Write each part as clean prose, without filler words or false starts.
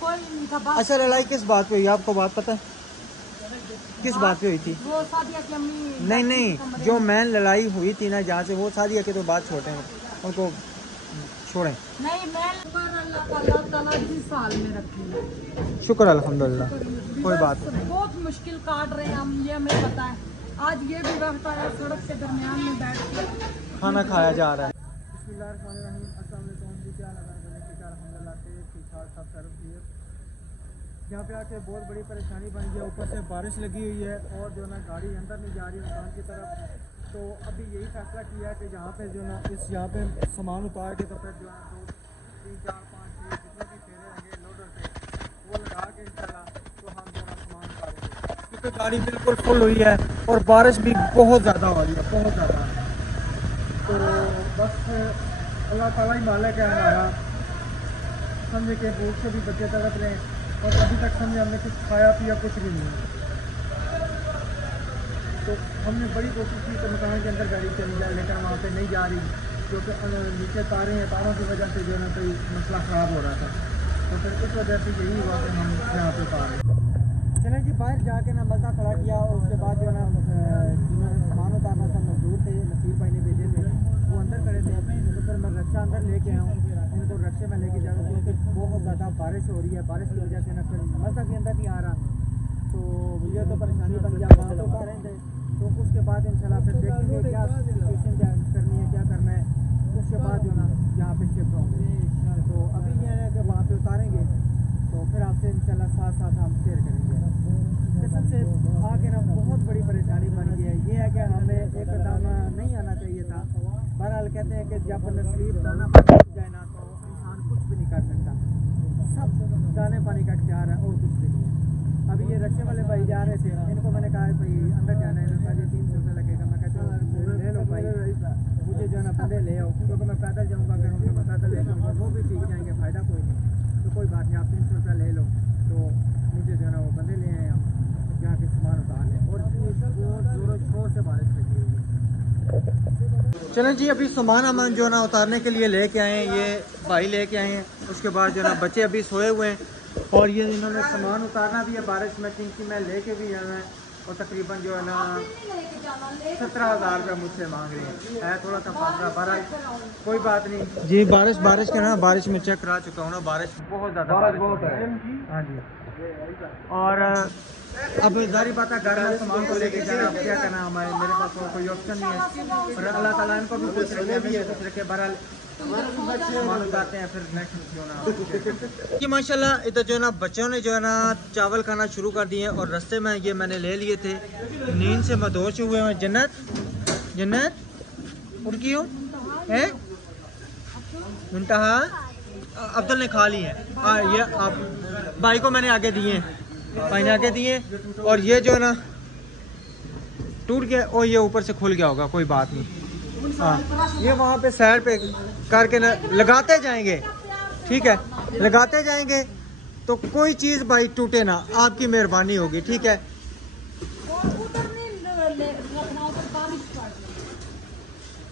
कोई नहीं था बस। अच्छा, लड़ाई किस बात पे हुई, आपको बात पता है किस बात पे हुई थी? वो सादिया की अम्मी। नहीं, जो मैन लड़ाई हुई थी ना जहाँ से, वो सादिया के तो बात छोड़े हैं, उनको छोड़ें। नहीं, मैं अल्लाह ताला जिस साल में रखी। शुक्र अल्हम्दुलिल्लाह, कोई बात नहीं। बहुत मुश्किल काट रहे हैं हम, ये हमें पता है। आज ये भी वक्त आया सड़क के दरमियान में बैठ के खाना खाया जा रहा है। यहाँ पे आके बहुत बड़ी परेशानी बन गई है, ऊपर से बारिश लगी हुई है और जो ना गाड़ी अंदर नहीं जा रही दुकान की तरफ। तो अभी यही फैसला किया कि यहाँ पे जो ना यहाँ पे सामान उतार के तो फिर जो है 2, 3, 4, 5, 6 जितने भी फेरे रहेंगे लोडर पे वो लगा के इंशाल्लाह तो हम जो ना सामान उतारेंगे, क्योंकि गाड़ी बिल्कुल फुल हुई है और बारिश भी बहुत ज़्यादा हो रही है, बहुत ज़्यादा। तो बस अल्लाह ताला ही मालिक है हमारा। समझे कि भूख से भी बच्चे तड़प रहे हैं और अभी तक समझे हमने कुछ खाया पिया कुछ भी नहीं। तो हमने बड़ी कोशिश की कि मकान के अंदर गाड़ी चली जाए, लेकिन वहाँ पे नहीं जा रही, क्योंकि नीचे तारे हैं, तारों की वजह से जो है ना कोई मसला ख़राब हो रहा था। तो फिर इस वजह से यही हुआ कि हम यहाँ पे उतारे। चलें जी, बाहर जाके ना मज़ा खड़ा किया और उसके बाद जो है ना जिन्होंने सामान उतारना था मजदूर थे, नसीर भाई ने भेजे थे, वो अंदर खड़े थे। तो फिर मैं रक्षा अंदर लेके आया हूँ, इनको रक्षे में लेके जा रहा हूँ, क्योंकि बहुत ज़्यादा बारिश हो रही है। बारिश की वजह से ना फिर मज़ा भी अंदर नहीं आ रहा, तो मुझे तो परेशानी बन गया। वहाँ तो उतारें थे, तो उसके बाद इंशाल्लाह फिर देखेंगे क्या सिचुएशन करनी है, क्या करना है। उसके बाद जो ना यहाँ पे शिफ्ट होंगे। तो अभी ये है कि वहाँ पे उतारेंगे तो फिर आपसे इंशाल्लाह साथ साथ हम शेयर करेंगे। कसम से आके ना बहुत बड़ी परेशानी बन गई है। ये है कि हमें एक दाना नहीं आना चाहिए था। बहरहाल कहते हैं कि जब नसीब दाना पहुँच जाए ना तो इंसान कुछ भी नहीं कर सकता। सब दाने पानी का इख्तियार है और कुछ भी नहीं है। अभी ये रक्षे वाले भाई जा रहे थे, इनको मैंने कहा भाई अंदर जाना है, इन्होंने कहा 300 रुपये लगेगा। मैं कहता ले लो भाई, मुझे जो है ना बंदे ले आओ, क्योंकि मैं पैदल जाऊँगा, अगर उनके मैं पैदल ले जाऊँगा वो भी सीख जाएंगे, फ़ायदा कोई नहीं। तो कोई बात नहीं, आप 300 रुपया ले लो। तो मुझे जो है ना वो बंदे ले आए, हम जाके सामान उतार लें। और जोरों शोर से बारिश लगी हुई है। चलें जी, अभी सामान हम जो है ना उतारने के लिए लेके आए हैं, ये भाई लेके आए हैं। उसके बाद जो है ना बच्चे अभी सोए हुए हैं और ये इन्होंने सामान उतारना भी है बारिश में, क्योंकि मैं लेके भी आया है। और तकरीबन जो है ना 17,000 रुपये मुझसे मांग रहे हैं, थोड़ा सा फासला। बारिश कोई बात नहीं जी, बारिश का ना, बारिश में चेक करा चुका हूँ ना, बारिश बहुत ज़्यादा बहुत है। हाँ जी, और अब जारी बात है घर में सामान को लेके जाना, क्या करना, हमारे मेरे पास तो कोई ऑप्शन नहीं है। और अल्लाह ताला इनको भी कुछ रखे, भी कुछ रखे। बहरहाल सामान उतारते हैं, फिर नेक्स्ट जो ना कि माशाल्लाह इधर जो है ना बच्चों ने जो है ना चावल खाना शुरू कर दिए। और रास्ते में ये मैंने ले लिए थे, नींद से मदहोश हुए हैं। जन्नत उठ गई हो है, मुंतहा अब्दुल ने खा ली है। ये आप भाई को मैंने आगे दिए, भाई ने आगे दिए। और ये जो है ना टूट गया और ये ऊपर से खुल गया होगा, कोई बात नहीं। हाँ, ये वहाँ पे साइड पे करके ना लगाते जाएंगे, ठीक है, लगाते जाएंगे तो कोई चीज़ भाई टूटे ना, आपकी मेहरबानी होगी, ठीक है।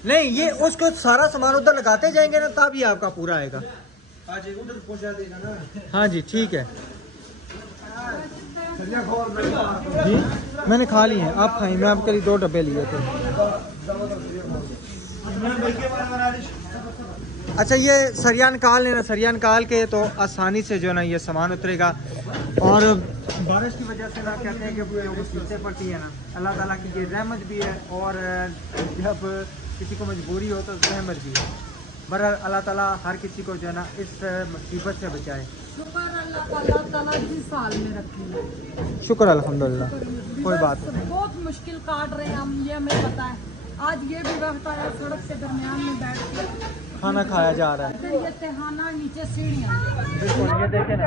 नहीं, ये उसको सारा सामान उधर लगाते जाएंगे ना, तब ही आपका पूरा आएगा। हाँ जी, ठीक है जी, मैंने खा लिए हैं, आप खाएं, मैं आपके लिए 2 डब्बे लिए थे। अच्छा, ये सरिया निकाल लेना, सरिया निकाल के तो आसानी से जो है ना ये सामान उतरेगा। और बारिश की वजह से ना कहते हैं कि मुसीबतें पड़ती है ना, अल्लाह ताला की ये रहमत भी है और जब किसी को मजबूरी हो तो रहमत भी है। बहरहाल अल्लाह ताला हर किसी को जो है ना इस मुसीबत से बचाए। अल्लाह ताला जिस साल में रखी। शुक्र अल्हम्दुलिल्लाह, कोई बात नहीं। बहुत मुश्किल काट रहे हैं हम, ये हमें पता है। आज ये भी वक्त आया सड़क के दरमियान में बैठ के खाना खाया जा रहा है। फिर ये तहाना नीचे सीढ़ियाँ, बिल्कुल, ये देखें ना,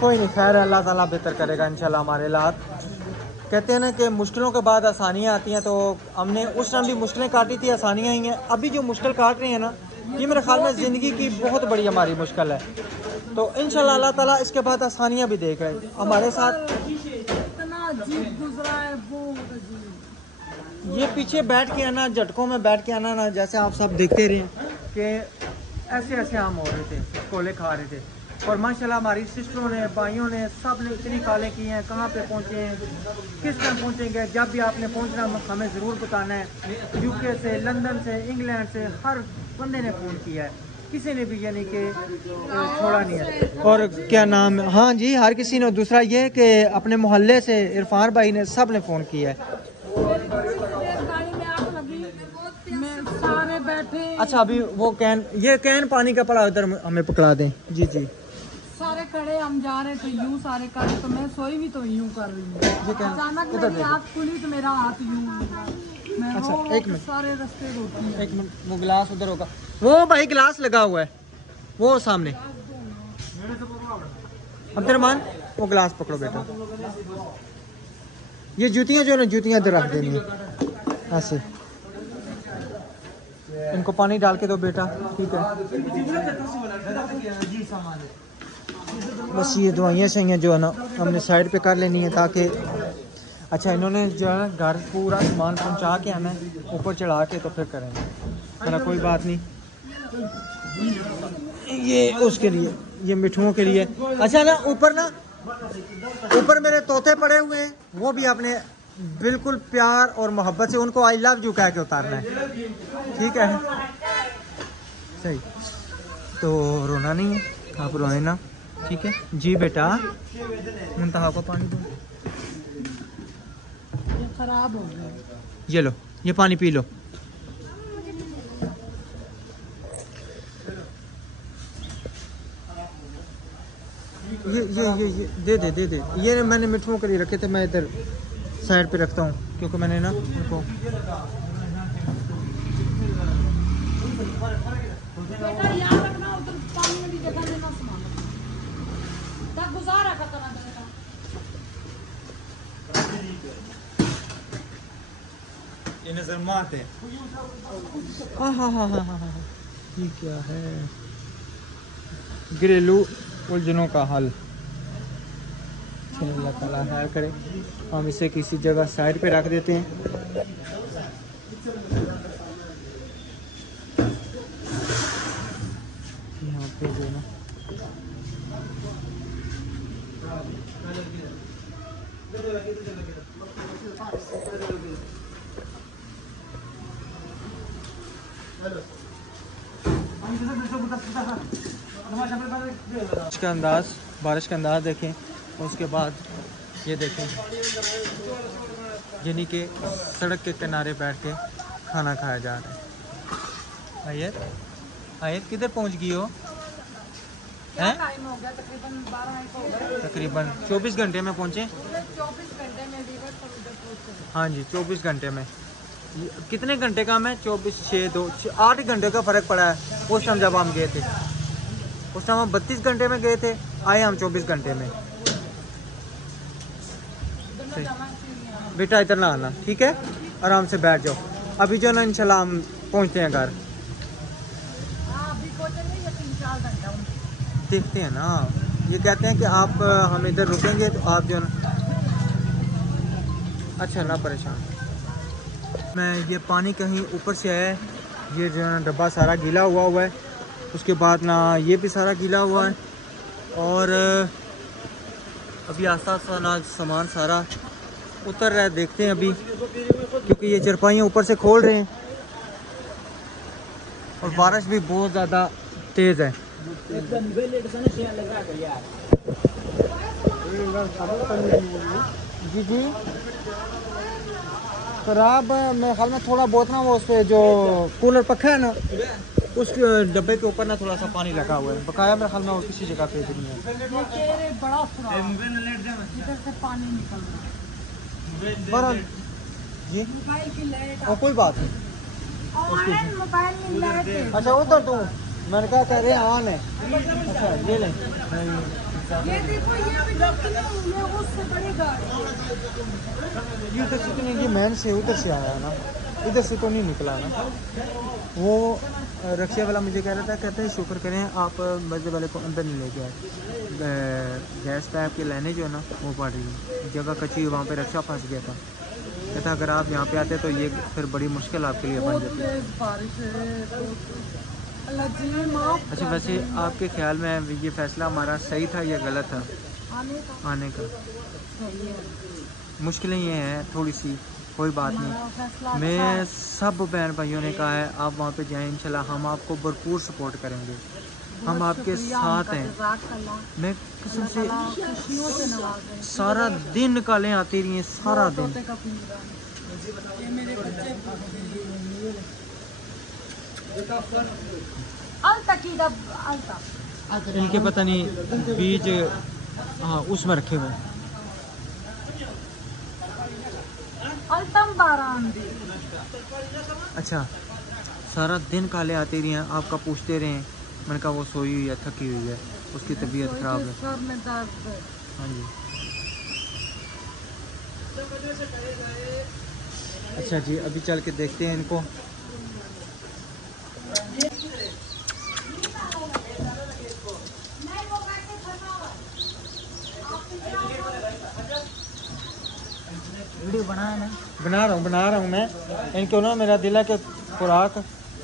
कोई नहीं, खैर है, अल्लाह ताला बेहतर करेगा इंशाल्लाह हमारे हालात। कहते हैं ना कि मुश्किलों के बाद आसानियाँ आती हैं, तो हमने उस टाइम भी मुश्किलें काटी थी, आसानियाँ आई हैं। अभी जो मुश्किल काट रहे हैं ना, ये मेरे ख्याल में ज़िंदगी की बहुत बड़ी हमारी मुश्किल है। तो इंशाल्लाह अल्लाह ताला इसके बाद आसानियाँ भी देख रहे हैं हमारे साथ। इतना अजीब गुजरा है, बहुत अजीब। ये पीछे बैठ के आना, झटकों में बैठ के आना ना, जैसे आप सब देखते रहे कि ऐसे ऐसे आम हो रहे थे, कोले खा रहे थे। और माशाल्लाह हमारी सिस्टरों ने, भाइयों ने, सब ने इतनी कालें की हैं। कहाँ पे पहुँचे हैं, किस टाइम पहुँचेंगे, जब भी आपने पहुँचना हमें ज़रूर बताना है। यूके से, लंदन से, इंग्लैंड से हर बंदे ने फ़ोन किया है, किसी ने भी यानी कि छोड़ा नहीं है। और क्या नाम है, हाँ जी, हर किसी ने। दूसरा ये कि अपने मोहल्ले से इरफान भाई ने, सब ने फ़ोन किया है। गाड़ी में आग लगी, मैं सारे बैठे, अच्छा अभी वो कैन, ये कैन पानी का पड़ा उधर हमें पकड़ा दें। जी जी, सारे खड़े, हम जा रहे थे यूं सारे कर, तो मैं सोई भी तो यूं कर रही हूँ। अचानक मेरी आँख खुली तो मेरा हाथ यूं, मैं अच्छा, रो एक के मिनट। सारे रास्ते रोती हूँ। एक मिनट, वो गिलास उधर होगा, वो भाई गिलास लगा हुआ है वो सामने। अब्दुर्रहमान वो गिलास पकड़ो बेटा। ये जूतियाँ जो है ना, जूतियाँ इधर रख देनी है ऐसे। इनको पानी डाल के दो बेटा, ठीक है। बस ये दवाइयाँ सही हैं जो है ना, हमने साइड पे कर लेनी है ताकि। अच्छा इन्होंने जो है घर पूरा सामान पहुंचा के हमें ऊपर चढ़ा के तो फिर करेंगे, वरना कोई बात नहीं। ये उसके लिए, ये मिठुओं के लिए। अच्छा ना ऊपर मेरे तोते पड़े हुए हैं, वो भी आपने बिल्कुल प्यार और मोहब्बत से उनको आई लव यू कह के उतारना है, ठीक है। सही, तो रोना नहीं है, आप रोए ना, ठीक है जी बेटा। मुंतहा को पानी दो, ये खराब हो गया। ये लो, ये पानी पी लो। ये दे दे। ये मैंने मिठुओं के लिए रखे थे, मैं इधर साइड पे रखता हूँ क्योंकि मैंने ना उनको। बेटा याद रखना, उधर पानी वाली जगह में ना सामान तब गुजारा का करना बेटा। ये नजर मारते हैं। हाँ, ये क्या है, घरेलू उलझनों का हल। अल्लाह ताला खैर करे। हम इसे किसी जगह साइड पे रख देते हैं। यहाँ पे जो ना बारिश का अंदाज देखें। उसके बाद ये देखें, यानी कि सड़क के किनारे बैठ के खाना खाया जा रहा है। आयत किधर पहुंच गई हो? हैं? टाइम हो गया तकरीबन 12 हो गए। तकरीबन 24 घंटे में पहुंचे। 24 घंटे में रिवर पर उधर पहुंचे। हाँ जी, 24 घंटे में। कितने घंटे का है? 24, 6, 2, 8 घंटे का फ़र्क पड़ा है उस टाइम जब हम गए थे। उस टाइम हम 32 घंटे में गए थे, आए हम 24 घंटे में। बेटा इधर ना आना, ठीक है, आराम से बैठ जाओ। अभी जो ना इंशाल्लाह हम पहुंचते हैं घर। अभी पहुंचेंगे या 3-4 घंटा देखते हैं ना, ये कहते हैं कि आप हम इधर रुकेंगे तो आप जो ना, अच्छा ना परेशान। मैं ये पानी कहीं ऊपर से आया है, ये जो है ना डब्बा सारा गीला हुआ है। उसके बाद ना ये भी सारा गीला हुआ है। और अभी आस्ता आस्ता ना सामान सारा उतर रहा है, देखते हैं अभी, क्योंकि ये चरपाइयाँ ऊपर से खोल रहे हैं और बारिश भी बहुत ज़्यादा तेज़ है। जी जी, खराब मेरे ख्याल में थोड़ा बहुत ना, वो उस पर जो कूलर पक्का है ना, उस डब्बे के ऊपर ना थोड़ा सा पानी लगा हुआ है बकाया। मेरे ख्याल में वो किसी जगह पे नहीं है। बड़ा इधर से पानी निकल रहा है। जी मोबाइल की लाइट, और कोई बात नहीं। मोबाइल की लाइट है। अच्छा उधर तू, मैंने कहा कह रहे ऑन है। अच्छा ये लें, ये देखो, ये भी डॉक्टर है, ये उससे बड़ी गाड़ी। ये उधर से तो नहीं, ये मैन से उधर से आया है ना, इधर से तो नहीं निकला ना। वो रक्षा वाला मुझे कह रहा था, कहते हैं शुक्र करें आप मस्जिद वाले को अंदर नहीं लेके आए। गैस पाइप के लाइनें जो है ना वो पड़ रही है, जगह कच्ची, वहाँ पे रक्षा फंस गया था। कहता अगर आप यहाँ पे आते तो ये फिर बड़ी मुश्किल आपके लिए बन जाती है। अल्लाह जी माफ अच्छा, कर वैसे दें। आपके ख्याल में ये फ़ैसला हमारा सही था या गलत था आने का आने का? सही है। मुश्किलें ये हैं थोड़ी सी, कोई बात हमारा नहीं। फैसला अच्छा मैं है। सब बहन भाइयों ने कहा है आप वहाँ पे जाएं, इंशाल्लाह हम आपको भरपूर सपोर्ट करेंगे, हम बहुत आपके शुक्रिया साथ उनका, हैं। जज़ाकल्लाह। मैं कसम अल्लाह से ताला खुशियों से नवाजे। सारा दिन कालें आती रही हैं, सारा दिन। तोते का पिंजरा। ये मेरे बच्चे अलता की डब अलता इनके पता नहीं बीज हाँ उसमें रखे हुए हैं। अलतम बारान दी। अच्छा, सारा दिन काले आती रही हैं, आपका पूछते रहे हैं। मैंने कहा वो सोई हुई है, थकी हुई है, उसकी तबीयत ख़राब है। सर में दर्द है। हाँ जी। अच्छा जी, अभी चल के देखते हैं इनको। वीडियो बनाया ना? बना रहा हूँ मैं। इनको ना मेरा दिल है कि खुराक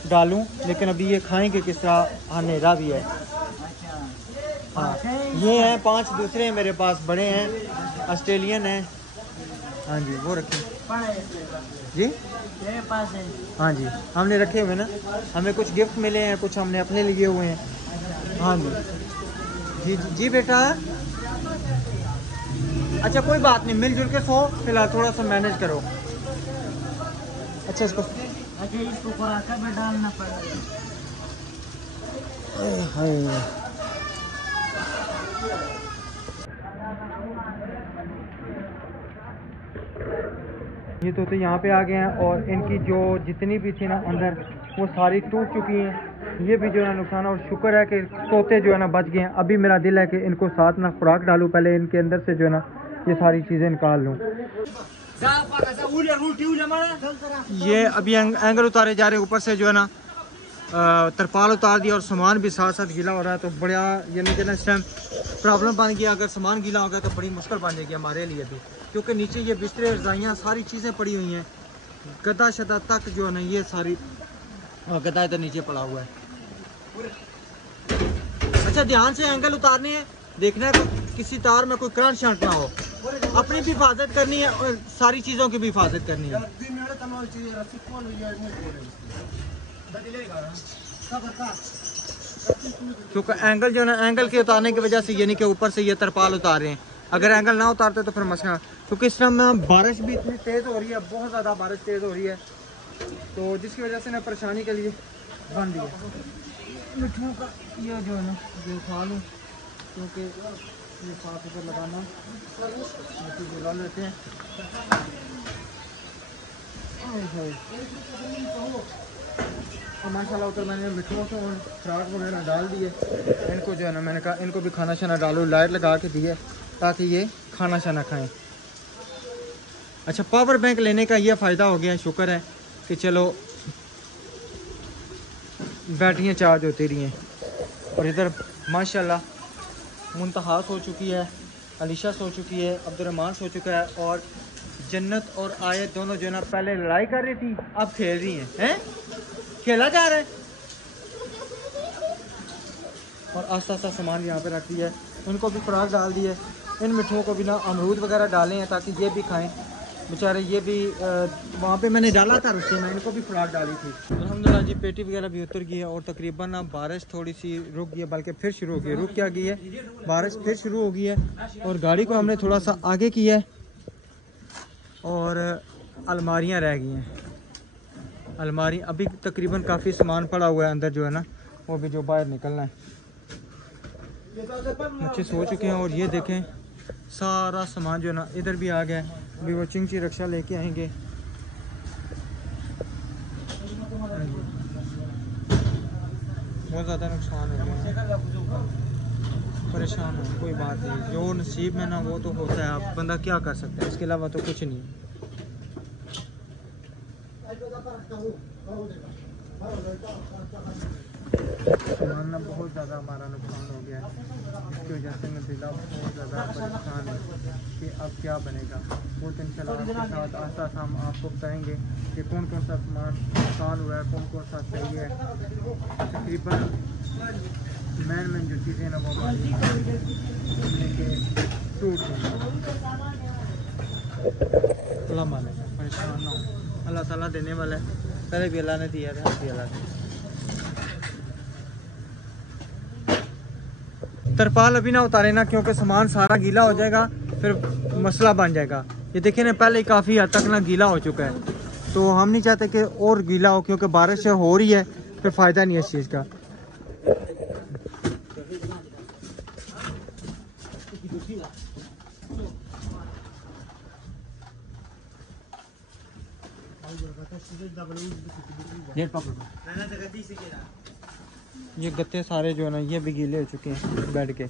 डालूं, लेकिन अभी ये खाएंगे किस तरह, अंधेरा भी है। हाँ, ये हैं 5 दूसरे हैं मेरे पास, बड़े हैं, ऑस्ट्रेलियन हैं। हाँ जी, वो रखे जी, मेरे पास है। हाँ जी, हमने रखे हुए ना, हमें कुछ गिफ्ट मिले हैं, कुछ हमने अपने लिए हुए हैं। हाँ जी जी जी, जी बेटा। अच्छा कोई बात नहीं, मिलजुल के सो, फिलहाल थोड़ा सा मैनेज करो। अच्छा इसको अच्छा इसको खुराक में डालना पड़ेगा। ये तोते यहाँ पे आ गए हैं और इनकी जो जितनी भी थी ना अंदर, वो सारी टूट चुकी हैं। ये भी जो है नुकसान, और शुक्र है कि तोते जो है ना बच गए हैं। अभी मेरा दिल है कि इनको साथ ना खुराक डालूं, पहले इनके अंदर से जो है ना ये सारी चीज़ें निकाल लूँ। ये अभी एंगल उतारे जा रहे हैं ऊपर से जो है ना, तरपाल उतार दिया और सामान भी साथ साथ गीला हो रहा है। तो बड़ा यानी कि ना इस टाइम प्रॉब्लम बन गया। अगर सामान गीला हो गया तो बड़ी मुश्किल बन जाएगी हमारे लिए भी, क्योंकि नीचे ये बिस्तरे रजाइयाँ सारी चीज़ें पड़ी हुई हैं। गद्दा शद्दा तक जो है ना ये सारी, गद्दा इधर नीचे पड़ा हुआ है। अच्छा ध्यान से एंगल उतारने हैं, देखना है किसी तार में कोई करंट शंट ना हो। अपनी भी हिफाजत करनी है और सारी चीज़ों की भी हिफाजत करनी है। क्योंकि एंगल जो है ना, एंगल के उतारने की वजह से यानी कि ऊपर से ये तरपाल उतार रहे हैं। अगर एंगल ना उतारते तो फिर मसला, क्योंकि इस टाइम बारिश भी इतनी तेज़ हो रही है, बहुत ज़्यादा बारिश तेज़ हो रही है, तो जिसकी वजह से ना परेशानी के लिए बन रही है। मिठू का ये जो है ना ये खा लूँ, क्योंकि ये साफ ऊपर लगाना मिट्टी जला लेते हैं। और माशाल्लाह उधर मैंने मिठुओं को खुराक वगैरह डाल दिए। इनको जो है ना मैंने कहा इनको भी खाना शाना डालो, लाइट लगा के दिए ताकि ये खाना शाना खाएं। अच्छा, पावर बैंक लेने का ये फ़ायदा हो गया, शुक्र है कि चलो बैटरियाँ चार्ज होती रही हैं। और इधर माशाल्लाह मुंतहा सो चुकी है, अलीशा सो चुकी है, अब्दुर्रहमान सो चुका है, और जन्नत और आयत दोनों जो है ना पहले लड़ाई कर रही थी, अब खेल रही हैं। खेला जा रहा है। और आस्ता आस्ता सामान यहाँ पे रख दिया है, इनको भी खुराक डाल दी है। इन मिठुओं को भी ना अमरूद वगैरह डाले हैं ताकि ये भी खाएं बेचारे। ये भी वहाँ पे मैंने डाला था रुस्से में, इनको भी खुराक डाली थी। अल्हम्दुलिल्लाह जी, पेटी वगैरह भी उतर गई है और तकरीबन ना बारिश थोड़ी सी रुक गई है, बल्कि फिर शुरू हो गई है। रुक क्या गई है, बारिश फिर शुरू हो गई है। और गाड़ी को हमने थोड़ा सा आगे किया है और अलमारियाँ रह गई हैं। अलमारी अभी तकरीबन काफ़ी सामान पड़ा हुआ है अंदर जो है ना, वो भी जो बाहर निकलना है। बच्चे सो चुके हैं और ये देखें सारा सामान जो है ना इधर भी आ गया है। अभी वो चिंची रक्षा लेके आएंगे। बहुत ज़्यादा नुकसान हो गया, परेशान हो, कोई बात नहीं, जो नसीब में ना वो तो होता है। आप बंदा क्या कर सकता है, इसके अलावा तो कुछ नहीं है। सामान ना बहुत ज़्यादा हमारा नुकसान हो गया है, इसकी वजह से मैं दिला बहुत ज़्यादा परेशान है कि अब क्या बनेगा। बहुत इंशाल्लाह आपके साथ आस्ता आस्ता हम आपको बताएंगे कि कौन कौन सा सामान नुकसान हुआ है, कौन कौन सा सही है। तकरीबन मेन जो चीज़ें ना वो हमारी के टूट गई। अल्लाह माने परेशान ना हो, अल्लाह ताला देने वाला है, पहले भी अल्लाह ने दिया था, अभी अल्लाह ने। तरपाल अभी ना उतारे ना, क्योंकि सामान सारा गीला हो जाएगा, फिर मसला बन जाएगा। ये देखिए ना पहले ही काफ़ी हद तक ना गीला हो चुका है, तो हम नहीं चाहते कि और गीला हो, क्योंकि बारिश हो रही है, फिर फ़ायदा नहीं है इस चीज़ का। ये गत्ते सारे जो है ना ये भी गीले हो चुके हैं बेड के।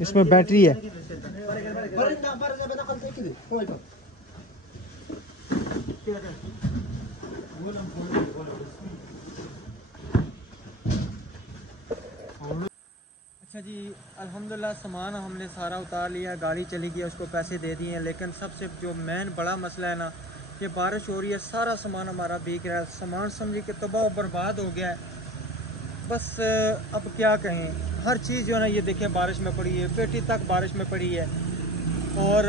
इसमें बैटरी है। अच्छा जी, अल्हम्दुलिल्लाह सामान हमने सारा उतार लिया, गाड़ी चली गई, उसको पैसे दे दिए। लेकिन सबसे जो मेन बड़ा मसला है ना, ये बारिश हो रही है, सारा सामान हमारा भीग रहा है, सामान समझिए कि तबाह बर्बाद हो गया है। बस अब क्या कहें, हर चीज़ जो है ना ये देखिए बारिश में पड़ी है, पेटी तक बारिश में पड़ी है। और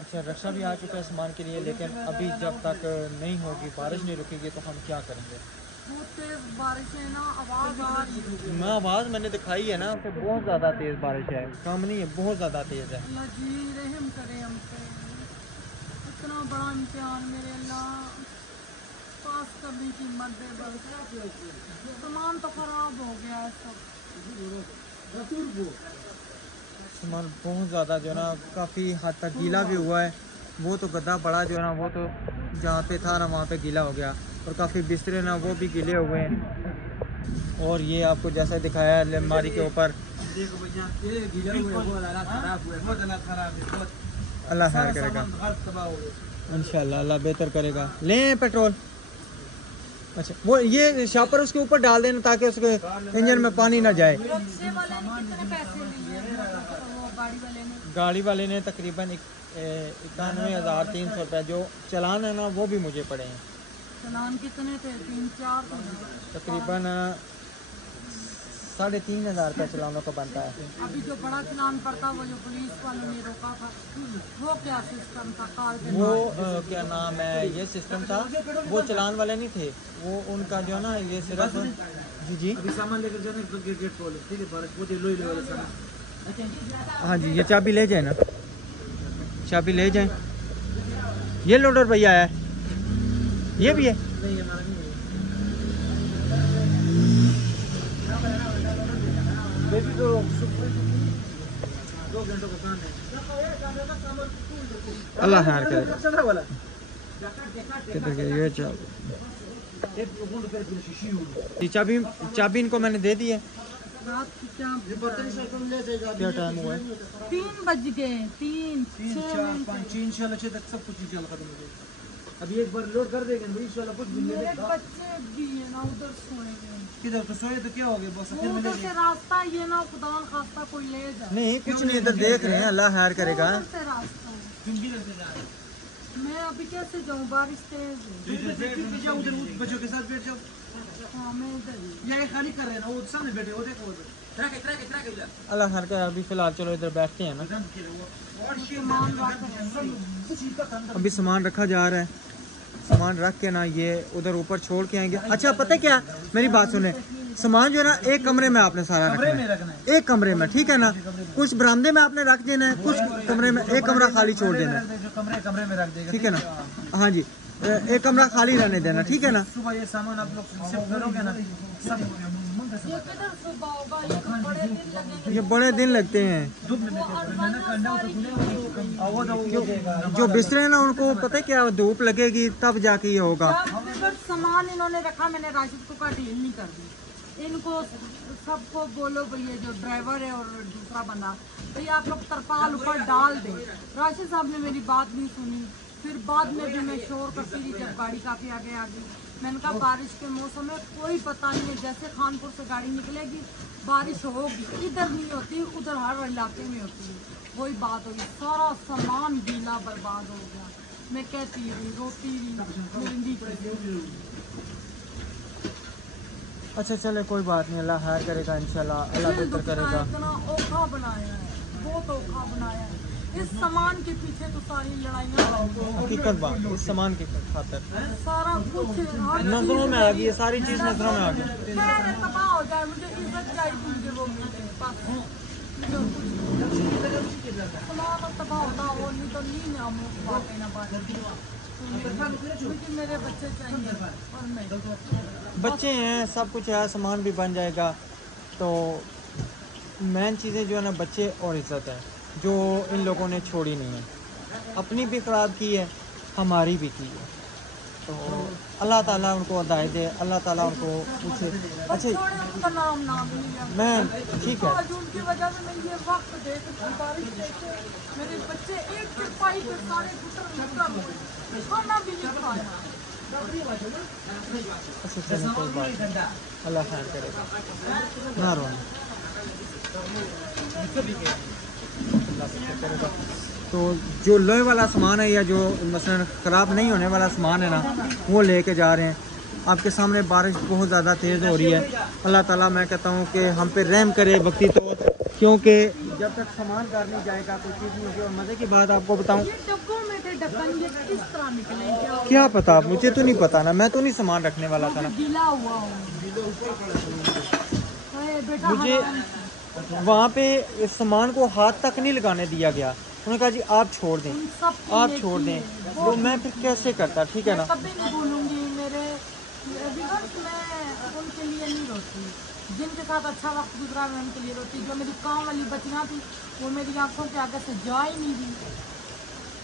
अच्छा रक्षा भी आ चुका है सामान के लिए, लेकिन अभी जब तक नहीं होगी, बारिश नहीं रुकेगी, तो हम क्या करेंगे। बहुत तेज बारिश है ना, आवाज़ आ रही है मैं आवाज़ मैंने दिखाई है ना कि बहुत ज़्यादा तेज़ बारिश है, कम नहीं है, बहुत ज़्यादा तेज़ है। अल्लाह जी रहम करे हमसे, इतना बड़ा इम्तिहान मेरे अल्लाह पास करने की मदद बस। सामान तो खराब हो गया है सब, सामान बहुत ज़्यादा जो है ना काफ़ी हद तक गीला भी हुआ है। वो तो गद्दा बड़ा जो है ना वो तो जहाँ पे था ना वहाँ पे गीला हो गया, और काफ़ी बिस्तरे ना वो भी गीले हुए हैं। और ये आपको जैसा दिखाया अलमारी के ऊपर, अल्लाह खैर करेगा इंशाल्लाह, अल्लाह बेहतर करेगा। लें पेट्रोल। अच्छा वो ये शापर उसके ऊपर डाल देना ताकि उसके इंजन में पानी ना जाए। रिक्शे वाले ने कितने पैसे लिए वो गाड़ी वाले ने? गाड़ी वाले ने तकरीबन 91,300 रुपये, जो चलान है ना वो भी मुझे पड़े हैं। चलान कितने थे? 3-4 तकरीबन 3,500 रुपये चलानों का बनता है। अभी जो बड़ा चलान पड़ता वो जो पुलिस वालों ने रोका था, वो क्या सिस्टम था? कार के वो क्या नाम है, ये सिस्टम था, वो चलान वाले नहीं थे, वो उनका जो है ना ये सिर्फ जी जी सामान लेकर जाने गेट खोले, ठीक है, बारिश बहुत लो वाले सामान। हाँ जी, ये चाबी ले जाए ना, चाबी ले जाए। ये लोडर भैया है, ये भी है। नहीं हमारा नहीं है। बेबी तो 2 घंटों का काम है। अल्लाह खैर करे। वाला किधर गई ये चाबी? चाबी इनको मैंने दे दी है। रात की क्या क्या टाइम हुआ है? 3 बज गए, 3 4 5 इंशाल्लाह 6 तक सब कुछ इंशाल्लाह खत्म हो जाएगा। अभी एक बार लोड कर देंगे ना इंशाल्लाह कुछ भी नहीं मेरे रहेगा। बच्चे भी है ना उधर सोएंगे, किधर तो सोए तो क्या हो गया, बस फिर उधर मिलेंगे। से रास्ता ये ना खुदा खास्ता कोई ले जाए। नहीं कुछ नहीं, इधर देख रहे हैं, अल्लाह खैर करेगा। उधर से रास्ता है, तुम किधर से जा रहे हो? मैं अभी कैसे जाऊँ, बारिश तेज है। इधर जाओ, उधर बच्चों के साथ बैठ जाओ। हाँ मैं इधर ही। ये खाली कर रहे हैं ना, वो सामने बैठे, वो देखो उधर। अल्लाह खैर करे। अभी फिलहाल चलो इधर बैठते हैं ना। अभी सामान रखा जा रहा है, सामान रख के ना ये उधर ऊपर छोड़ के आएंगे। अच्छा पता है क्या, मेरी बात सुने, सामान जो है ना एक कमरे में आपने सारा रखना है, एक कमरे में, ठीक है ना। कुछ बरामदे में आपने रख देना है, कुछ कमरे में, एक कमरा खाली छोड़ देना है, जो कमरे में रख देगा, ठीक है ना। हाँ जी, एक कमरा खाली रहने देना, ठीक है ना। सुबह ये सामान आप लोग शिफ्ट करोगे ना, सब ये किधर सुबह होगा, ये तो बड़े दिन लगेंगे। ये बड़े दिन लगते हैं। धूप में जो बिस्तरे हैं ना उनको पता है क्या, धूप लगेगी तब जाके ये होगा। जब सामान इन्होंने रखा, मैंने राशिद को का डील नहीं कर दी। इनको सबको बोलो भैया जो ड्राइवर है और दूसरा दूसरा बंदा, भाई आप लोग तरपाल ऊपर डाल दें। राशिद साहब ने मेरी बात नहीं सुनी। फिर बाद में भी मैं शोर करती रही जब गाड़ी काफ़ी आगे आ गई। मैंने कहा बारिश के मौसम में कोई पता नहीं है, जैसे खानपुर से गाड़ी निकलेगी बारिश होगी, इधर नहीं होती, उधर हर इलाके में होती है। वही बात होगी, सारा सामान गीला बर्बाद हो गया। मैं कहती रही, रोती रही। अच्छा चले कोई बात नहीं, अल्लाह खैर करेगा इंशाल्लाह, अल्लाह बेहतर करेगा। इतना औखा बनाया है, बहुत औखा बनाया है। इस सामान के पीछे तो सारी लड़ाइयाँ, हकीकत बात, इस सामान की खातर सारा कुछ नजरों में आ गई, ये सारी चीज नजरों में आ गई। खैर तबाह हो जाए, मुझे इज्जत चाहिए, मुझे वो मिले बस। सामान तबाह होता वो नहीं तो नहीं हम बातें ना बात, क्योंकि मेरे बच्चे चाहिए और मैं बच्चे हैं, सब कुछ है, सामान भी बन जाएगा। तो मेन चीज़ें जो है ना बच्चे और इज़्ज़त है, जो इन लोगों ने छोड़ी नहीं है। अपनी भी ख़राब की है, हमारी भी की है। तो अल्लाह ताला उनको हिदायत दे, अल्लाह ताला उनको पूछे। अच्छा उनका नाम लिया मैं ठीक है, आज उनकी वजह से मैं ये वक्त देख बारिश देखे मेरे बच्चे एक सिपाही पे सारे गुजर खाना भी नहीं खाया। अच्छा चलो कोई बात नहीं, अल्लाह खैर करेगा, ना रोना, अल्लाह खैर करेगा। तो जो लोहे वाला सामान है या जो मसलन ख़राब नहीं होने वाला सामान है ना, वो लेके जा रहे हैं। आपके सामने बारिश बहुत ज़्यादा तेज़ हो रही है। अल्लाह ताला मैं कहता हूँ कि हम पे रहम करे वक्ती तौर, क्योंकि जब तक सामान घर नहीं जाएगा कोई चीज़ नहीं होगी। और मज़े की बात आपको बताऊँ, ये डब्बों में थे ढक्कन, ये किस तरह निकले क्या पता, मुझे तो नहीं पता ना, मैं तो नहीं सामान रखने वाला था ना। गीला हुआ हो। बेटा मुझे वहाँ पे इस सामान को हाथ तक नहीं लगाने दिया गया। उन्होंने कहा जी आप छोड़ दें, आप छोड़ दें। तो मैं फिर कैसे करता, ठीक है ना। कभी नहीं भूलूंगी मेरे व्यूअर्स, मैं उनके लिए नहीं रोती जिनके साथ अच्छा वक्त गुजरा, मैं उनके लिए रोती। जो मेरी काम वाली बच्चियाँ थी वो मेरी आंखों के आगे से जा ही नहीं दी।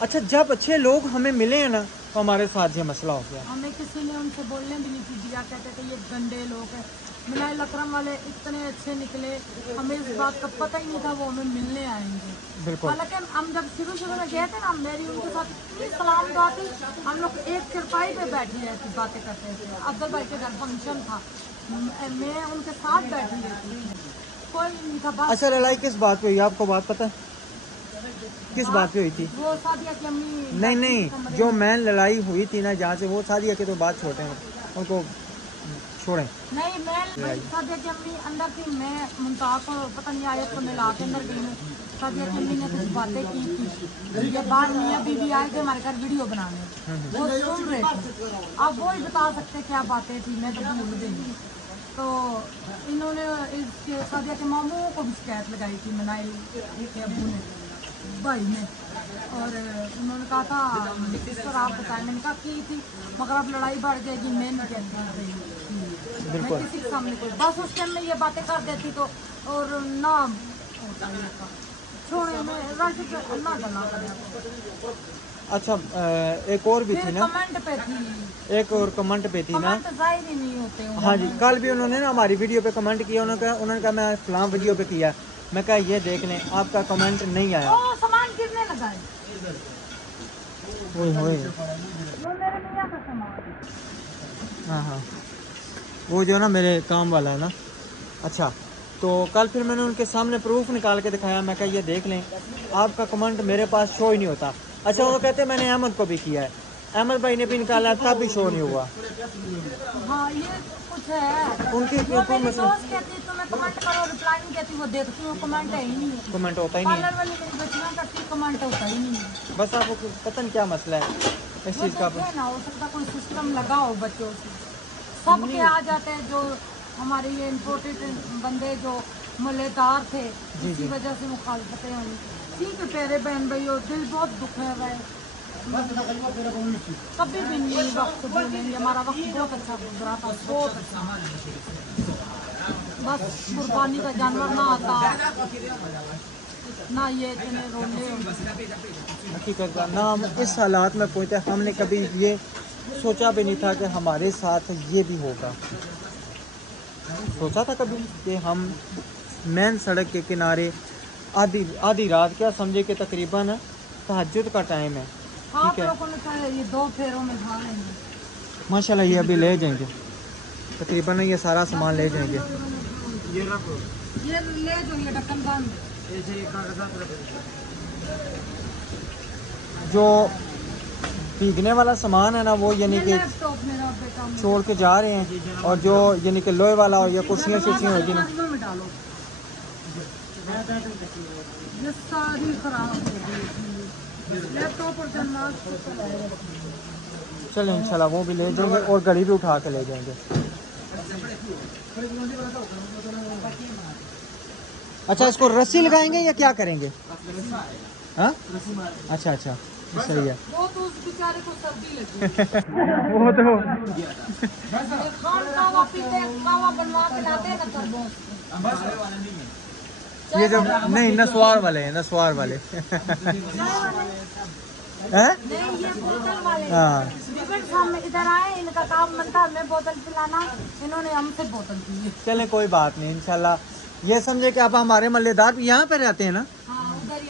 अच्छा जब अच्छे लोग हमें मिले हैं ना, तो हमारे साथ ये मसला हो गया। हमें किसी ने उनसे बोलने भी नहीं दिया, कहते थे ये गंदे लोग हैं। मिलाए अकरम वाले इतने अच्छे निकले, हमें इस बात का पता ही नहीं था वो हमें मिलने आएंगे। बिल्कुल। हालांकि हम जब शुरू में गए थे ना, मेरी उनके साथ इतनी सलाम दुआ थी, हम लोग एक चारपाई पे बैठी रहती बातें करते थे। अब्दुल भाई के घर फंक्शन था, मैं उनके साथ बैठी रहती थी, कोई नहीं था बस। अच्छा लड़ाई किस बात पे हुई, आपको बात पता है किस बात पे हुई थी? वो सादिया की अम्मी नहीं जो मैं लड़ाई हुई थी ना जहाँ से, वो सादिया की तो बात छोड़े हैं, उनको छोड़ें। नहीं, मैं सादिया की अम्मी अंदर थी, मैं मुमताज़ को पता नहीं आयत को मिला के अंदर गई हूँ। सादिया की अम्मी ने कुछ बातें की थी, ये बाद मियाँ बीवी आए थे हमारे घर वीडियो बनाने, वो सुन रहे थे। अब वो ही बता सकते क्या बातें थी, मैं तो भूल गई। तो इन्होंने इसके सादिया के मामू को भी शिकायत लगाई थी, मनाई के अबू ने, भाई ने, और उन्होंने कहा था इस तरह आप बताएं। मैंने कहा की थी, मगर अब लड़ाई बढ़ जाएगी, मैं नहीं कहती, मैं किसी के सामने कोई बस उस टाइम में ये बातें कर देती तो, और ना छोड़े मैं राशिद ना गला करें। अच्छा एक और भी थी ना, कमेंट पे थी, एक और कमेंट पे थी ना। कमेंट जाहिर ही नहीं होते। हाँ जी, कल भी उन्होंने ना हमारी वीडियो पे कमेंट किया, उन्होंने कहा मैं फलां वीडियो पे किया। मैं कहा ये देख लें, आपका कमेंट नहीं आया। ओ सामान किसने लगाए? ओए होए, वो मेरे मियां का सामान। हाँ हाँ, वो जो ना मेरे काम वाला है ना। अच्छा तो कल फिर मैंने उनके सामने प्रूफ निकाल के दिखाया। मैं कहा ये देख लें, आपका कमेंट मेरे पास शो ही नहीं होता। अच्छा वो कहते मैंने अहमद को भी किया है, अहमद भाई ने भी निकाला, तब भी शो नहीं हुआ। हाँ ये कुछ है उनकी वो मेरी दोस्त कहती तो मैं कमेंट करो, रिप्लाई नहीं देती, वो देखती हूँ कमेंट है ही नहीं है। कमेंट होता ही नहीं पार्लर वाली मेरी बच्चियाँ करती, कमेंट होता ही नहीं है। बस आपको पता नहीं क्या मसला है इस चीज़ का। देखे ना, हो सकता कोई सिस्टम लगा हो बच्चों से, सबके आ जाते हैं। जो हमारे ये इम्पोर्टेड बंदे जो मलेदार थे, इसी वजह से मुखालफतें हुई। ठीक है प्यारे बहन भाइयों, दिल बहुत दुख है भाई, कभी भी नहीं वक्त भूलेंगे। हमारा वक्त बहुत अच्छा गुजरा था, बहुत अच्छा। बस कुर्बानी का जानवर ना आता ना ये इतने रोने। हकीकत का ना हम इस हालात में पहुँचे, हमने कभी ये सोचा भी नहीं था कि हमारे साथ ये भी होगा। सोचा था कभी कि हम मेन सड़क के किनारे आधी रात, क्या समझे कि तकरीबन तहज्जुद का टाइम है। आप ठीक है, लोगों ने कहा ये 2 फेरों में खा लेंगे। माशाल्लाह ये अभी ले जाएंगे, तकरीबन ये सारा सामान ले जाएंगे। ये ले जो ये ढक्कन बंद। जो भीगने वाला सामान है ना वो यानी कि लैपटॉप मेरा बेटा छोड़ के जा रहे हैं, और जो यानी कि लोहे वाला और या कुर्सियाँ शुर्सियाँ होगी ना, में डालो। ये सारी खराब हो गई लैपटॉप और जन्मात। चलो इंशाल्लाह वो भी ले जाएंगे और घड़ी भी उठा के ले जाएंगे। अच्छा, इसको रस्सी लगाएंगे या क्या करेंगे? हाँ, अच्छा अच्छा, सही है। वो तो उस बेचारे को सर्दी लगी। वो तो खान कावा पीते हैं, कावा बनवा के लाते हैं ना तरबूज। ये जो नहीं नस्वार वाले हैं, नस्वार वाले हैं? नहीं ये बोतल वाले। हाँ, डिफरेंट सामने इधर आए, इनका काम बनता है हमें बोतल पिलाना, इन्होंने हमसे बोतल पी। चले कोई बात नहीं, इंशाल्लाह। ये समझे कि अब हमारे मल्लेदार भी यहाँ पे रहते हैं ना, हाँ उधर ही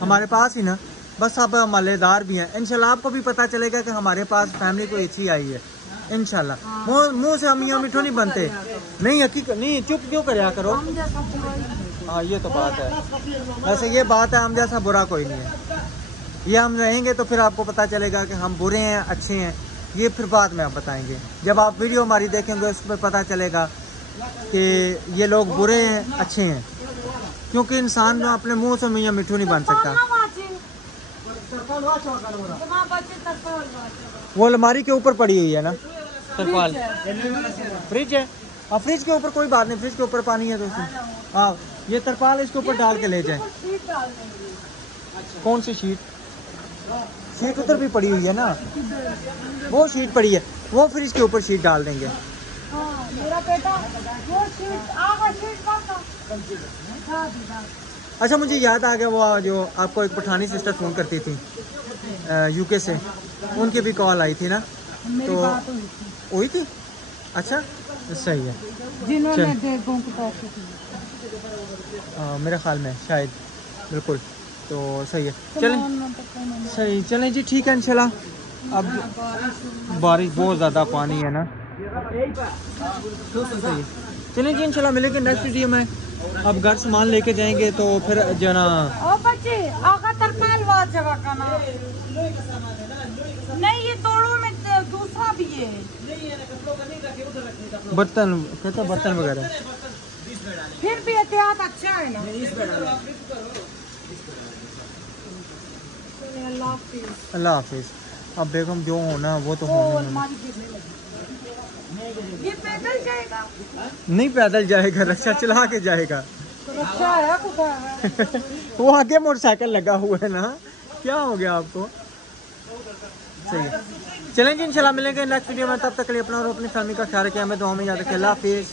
हमारे पास ही ना, बस अब मल्लेदार भी हैं। इंशाल्लाह आपको भी पता चलेगा कि हमारे पास फैमिली कोई अच्छी आई है इंशाल्लाह। मुंह से हम यहाँ मिठो नहीं बनते। नहीं हकीकत नहीं, चुप क्यों करया करो। हम जैसा पूरा ही। हाँ ये तो बात है, वैसे ये बात है, हम जैसा बुरा कोई नहीं है। ये हम रहेंगे तो फिर आपको पता चलेगा कि हम बुरे हैं अच्छे हैं, ये फिर बाद में आप बताएंगे। जब आप वीडियो हमारी देखेंगे उसमें पता चलेगा कि ये लोग बुरे हैं अच्छे हैं, क्योंकि इंसान अपने मुंह से मियाँ मिठू नहीं बन सकता। वो अलमारी के ऊपर पड़ी हुई है ना तरपाल, फ्रिज है। हाँ फ्रिज के ऊपर कोई बात नहीं, फ्रिज के ऊपर पानी है तो उसमें हाँ ये तरपाल इसके ऊपर डाल के ले जाए। कौन सी शीट? शीट उधर भी पड़ी हुई है ना, वो शीट पड़ी है, वो फ्रिज के ऊपर शीट डाल देंगे। हाँ, मेरा बेटा वो शीट आगा शीट अच्छा मुझे याद आ गया, वो जो आपको एक पठानी सिस्टर फ़ोन करती थी यूके से, उनकी भी कॉल आई थी ना, मेरी तो बात हुई थी। अच्छा सही है, जिन्होंने देखों को पैसे दिए। मेरे ख्याल में शायद, बिल्कुल, तो सही है। चलें सही, चलें जी ठीक है इंशाल्लाह। अब बारिश बहुत ज़्यादा पानी है ना, सही है। चलें जी इंशाल्लाह मिलेंगे नेक्स्ट वीडियो में। अब घर सामान लेके जाएंगे तो फिर जो ना ओ बच्चे आगा तरपाल वाला जगह का ना नहीं, ये तोड़ो में दूसरा भी है बर्तन, कहते हैं बर्तन वगैरह, फिर भी एहतियात अच्छा है ना। अल्लाह हाफिज़। अल्लाह हाफिज़। अब बेगम जो होना वो तो ओ होना अलमारी गिरने लगी। ये पैदल जाएगा? नहीं, पैदल जाएगा, रिक्शा चला के जाएगा। तो अच्छा है कुछ है। वो आगे मोटरसाइकिल लगा हुआ है ना, क्या हो गया आपको? सही है, चलें जी इंशाल्लाह मिलेंगे नेक्स्ट वीडियो में। तब तक के लिए अपना और अपनी फैमिली का ख्याल रखें, हमें दुआ में याद रखें। अल्लाह हाफिज़।